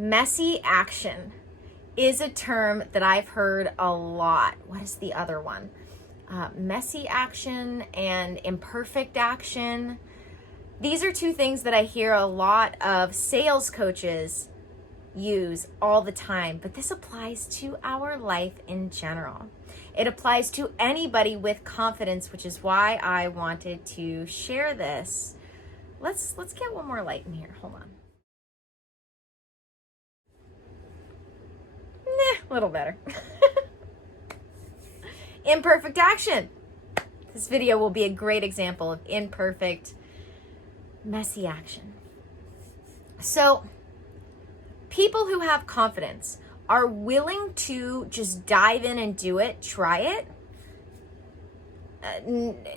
Messy action is a term that I've heard a lot. What is the other one? Messy action and imperfect action. These are two things that I hear a lot of sales coaches use all the time, but this applies to our life in general. It applies to anybody with confidence, which is why I wanted to share this. Let's get one more light in here. Hold on. A little better. Imperfect action. This video will be a great example of imperfect, messy action. So, people who have confidence are willing to just dive in and do it, try it,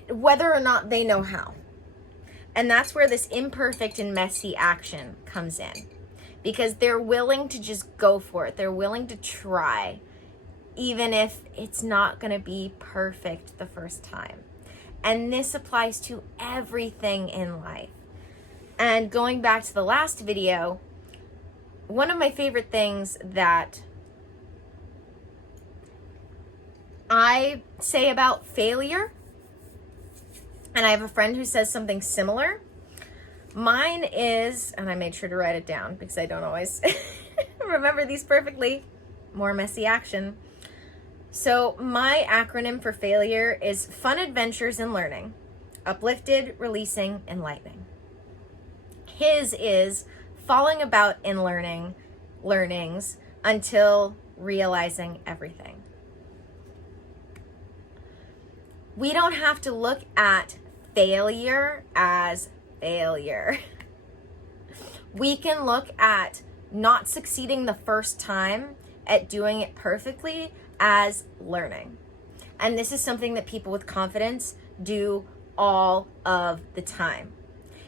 whether or not they know how. And that's where this imperfect and messy action comes in. Because they're willing to just go for it. They're willing to try, even if it's not going to be perfect the first time. And this applies to everything in life. And going back to the last video, one of my favorite things that I say about failure, and I have a friend who says something similar. Mine is, and I made sure to write it down because I don't always remember these perfectly, more messy action. So my acronym for failure is fun adventures and learning, uplifted, releasing, enlightening. His is falling about in learnings until realizing everything. We don't have to look at failure as failure. We can look at not succeeding the first time at doing it perfectly as learning. And this is something that people with confidence do all of the time.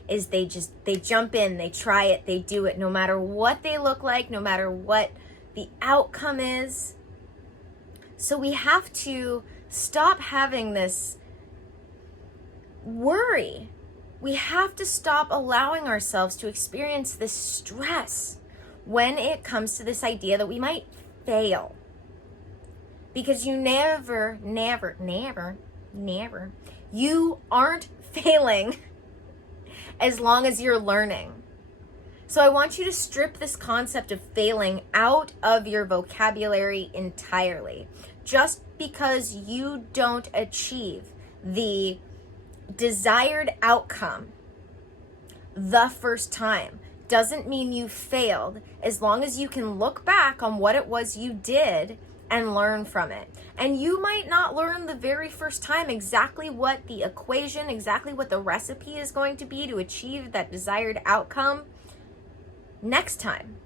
Is they jump in, they try it, they do it, no matter what they look like, no matter what the outcome is. So we have to stop having this worry. We have to stop allowing ourselves to experience this stress when it comes to this idea that we might fail. Because you never, you aren't failing as long as you're learning. So I want you to strip this concept of failing out of your vocabulary entirely. Just because you don't achieve the desired outcome the first time doesn't mean you failed, as long as you can look back on what it was you did and learn from it. And you might not learn the very first time exactly what the equation, exactly what the recipe is going to be to achieve that desired outcome next time,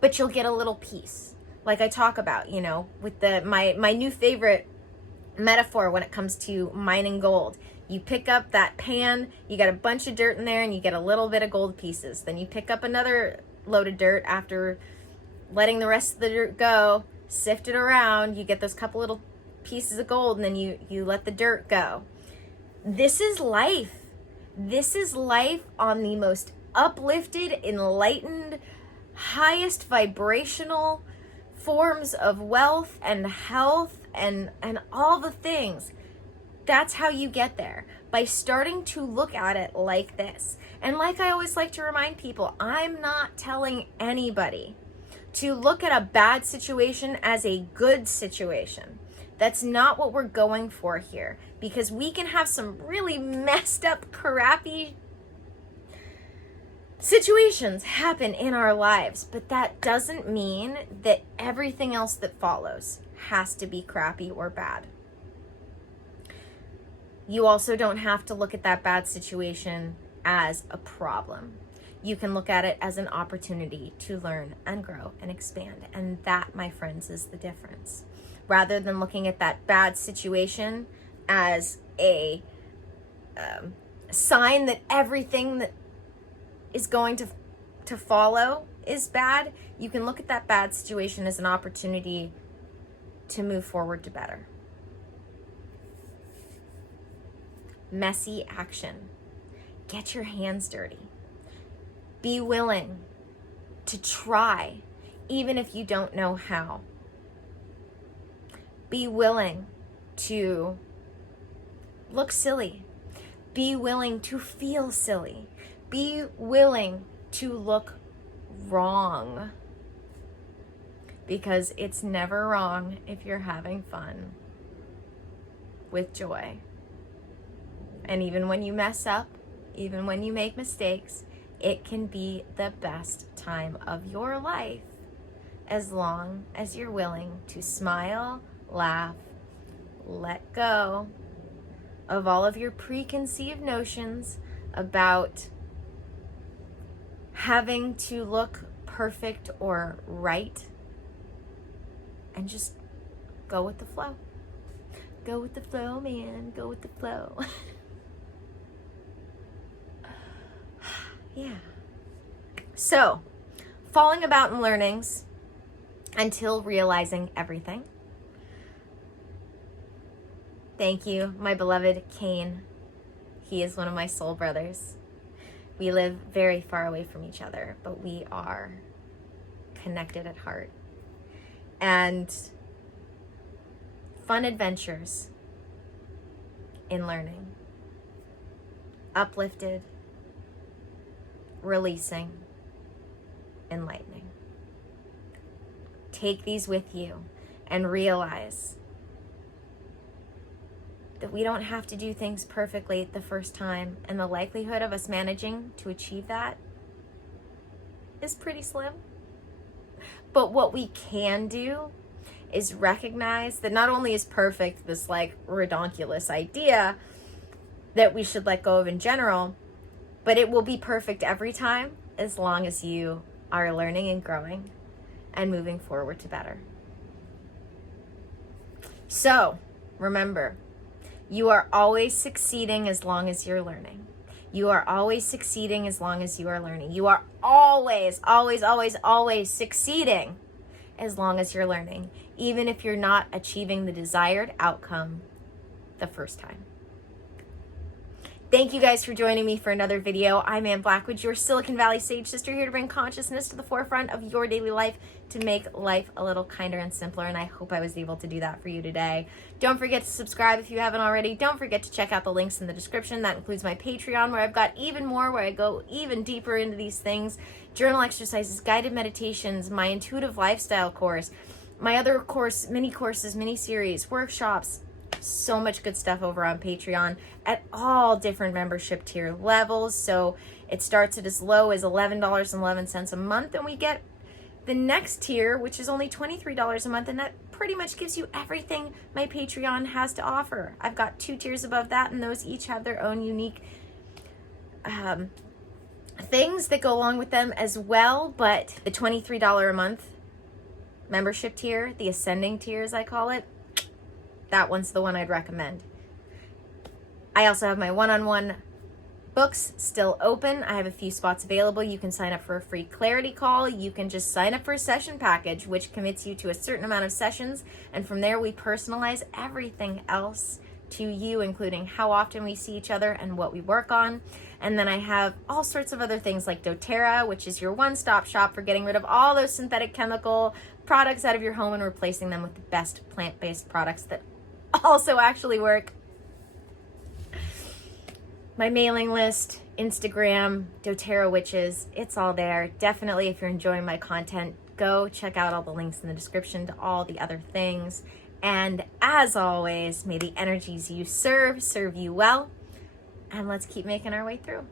but you'll get a little piece. Like I talk about, with my new favorite metaphor when it comes to mining gold. You pick up that pan, you got a bunch of dirt in there, and you get a little bit of gold pieces. Then you pick up another load of dirt after letting the rest of the dirt go, sift it around, you get those couple little pieces of gold, and then you let the dirt go. This is life. This is life on the most uplifted, enlightened, highest vibrational forms of wealth and health and all the things. That's how you get there, by starting to look at it like this. And like I always like to remind people, I'm not telling anybody to look at a bad situation as a good situation. That's not what we're going for here, because we can have some really messed up, crappy situations happen in our lives, but that doesn't mean that everything else that follows has to be crappy or bad. You also don't have to look at that bad situation as a problem. You can look at it as an opportunity to learn and grow and expand. And that, my friends, is the difference. Rather than looking at that bad situation as a sign that everything that is going to follow is bad, you can look at that bad situation as an opportunity to move forward to better. Messy action. Get your hands dirty. Be willing to try, even if you don't know how. Be willing to look silly. Be willing to feel silly. Be willing to look wrong. Because it's never wrong if you're having fun with joy. And even when you mess up, even when you make mistakes, it can be the best time of your life as long as you're willing to smile, laugh, let go of all of your preconceived notions about having to look perfect or right, and just go with the flow. Go with the flow, man. Go with the flow. Yeah. So, falling about in learnings until realizing everything. Thank you, my beloved Kane. He is one of my soul brothers. We live very far away from each other, but we are connected at heart. And fun adventures in learning. Uplifted, releasing, enlightening. Take these with you and realize that we don't have to do things perfectly the first time, and the likelihood of us managing to achieve that is pretty slim. But what we can do is recognize that not only is perfect this like redonkulous idea that we should let go of in general, but it will be perfect every time as long as you are learning and growing and moving forward to better. So remember, you are always succeeding as long as you're learning. You are always succeeding as long as you are learning. You are always, always, always, always succeeding as long as you're learning, even if you're not achieving the desired outcome the first time. Thank you guys for joining me for another video. I'm Ann Blackwood, your Silicon Valley Sage Sister, here to bring consciousness to the forefront of your daily life to make life a little kinder and simpler, and I hope I was able to do that for you today. Don't forget to subscribe if you haven't already. Don't forget to check out the links in the description. That includes my Patreon, where I've got even more, where I go even deeper into these things. Journal exercises, guided meditations, my intuitive lifestyle course, my other course, mini courses, mini series, workshops. So much good stuff over on Patreon at all different membership tier levels. So it starts at as low as $11.11 a month, and we get the next tier, which is only $23 a month, and that pretty much gives you everything my Patreon has to offer. I've got 2 tiers above that, and those each have their own unique things that go along with them as well. But the $23 a month membership tier, the ascending tier as I call it, that one's the one I'd recommend. I also have my one-on-one books still open. I have a few spots available. You can sign up for a free clarity call. You can just sign up for a session package, which commits you to a certain amount of sessions. And from there, we personalize everything else to you, including how often we see each other and what we work on. And then I have all sorts of other things like dōTERRA, which is your one-stop shop for getting rid of all those synthetic chemical products out of your home and replacing them with the best plant-based products that also actually work. My mailing list, Instagram, dōTERRA Witches, it's all there. Definitely, if you're enjoying my content, go check out all the links in the description to all the other things. And as always, may the energies you serve you well. And let's keep making our way through.